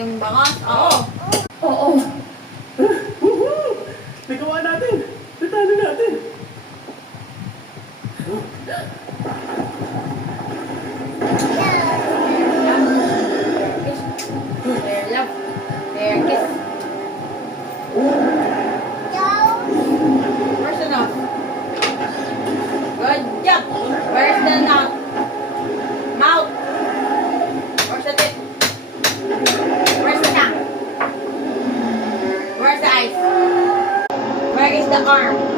maging bangas. Oo. Oo. Nagawa natin! Natalo natin! There, love. There, kiss. Where's the nose? Good job. Where's the nose? Mouth. Where's the tip? Where's the tongue? Where's the eyes? Where is the arm?